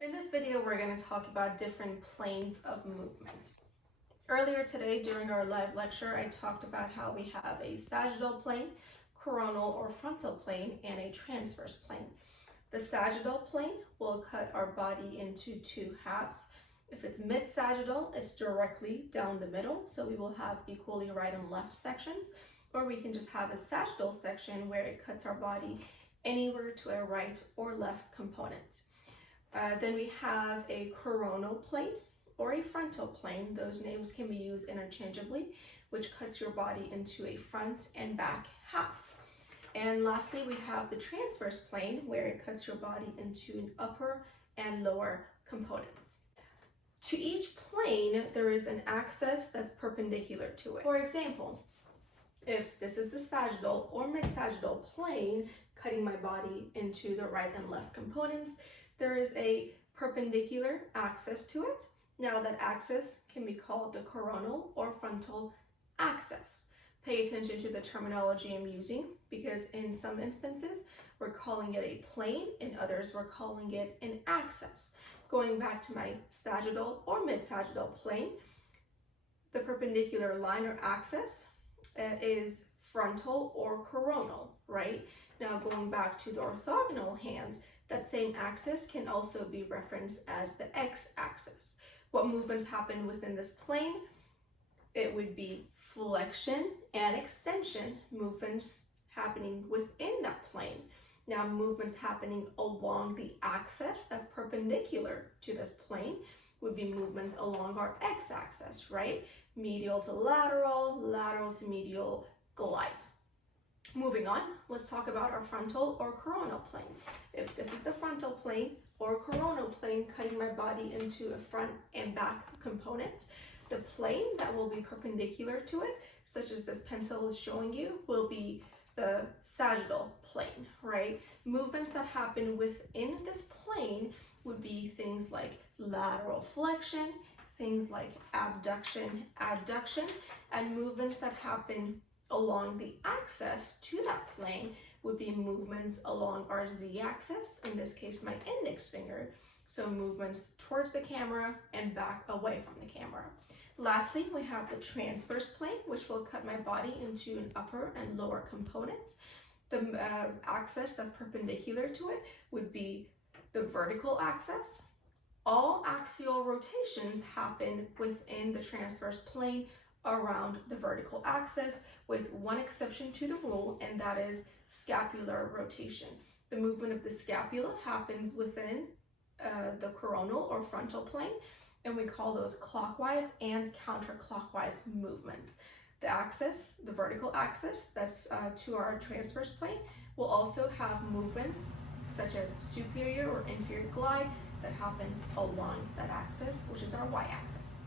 In this video, we're going to talk about different planes of movement. Earlier today, during our live lecture, I talked about how we have a sagittal plane, coronal or frontal plane, and a transverse plane. The sagittal plane will cut our body into two halves. If it's mid-sagittal, it's directly down the middle, so we will have equally right and left sections, or we can just have a sagittal section where it cuts our body anywhere to a right or left component. Then we have a coronal plane or a frontal plane. Those names can be used interchangeably, which cuts your body into a front and back half. And lastly, we have the transverse plane, where it cuts your body into an upper and lower components. To each plane, there is an axis that's perpendicular to it. For example, if this is the sagittal or mid-sagittal plane cutting my body into the right and left components, there is a perpendicular axis to it. Now that axis can be called the coronal or frontal axis. Pay attention to the terminology I'm using, because in some instances we're calling it a plane, in others we're calling it an axis. Going back to my sagittal or mid-sagittal plane, the perpendicular line or axis is frontal or coronal, right? Now going back to the orthogonal hands, that same axis can also be referenced as the x-axis. What movements happen within this plane? It would be flexion and extension movements happening within that plane. Now movements happening along the axis that's perpendicular to this plane would be movements along our x-axis, right? Medial to lateral, lateral to medial glide. Moving on, let's talk about our frontal or coronal plane. If this is the frontal plane or coronal plane cutting my body into a front and back component, the plane that will be perpendicular to it, such as this pencil is showing you, will be the sagittal plane, right? Movements that happen within this plane would be things like lateral flexion, things like abduction, adduction, and movements that happen along the axis to that plane would be movements along our z-axis, in this case my index finger, so movements towards the camera and back away from the camera. Lastly, we have the transverse plane, which will cut my body into an upper and lower component. The axis that's perpendicular to it would be the vertical axis. All axial rotations happen within the transverse plane around the vertical axis, with one exception to the rule, and that is scapular rotation. The movement of the scapula happens within the coronal or frontal plane, and we call those clockwise and counterclockwise movements. The axis, the vertical axis that's to our transverse plane, will also have movements such as superior or inferior glide that happen along that axis, which is our y-axis.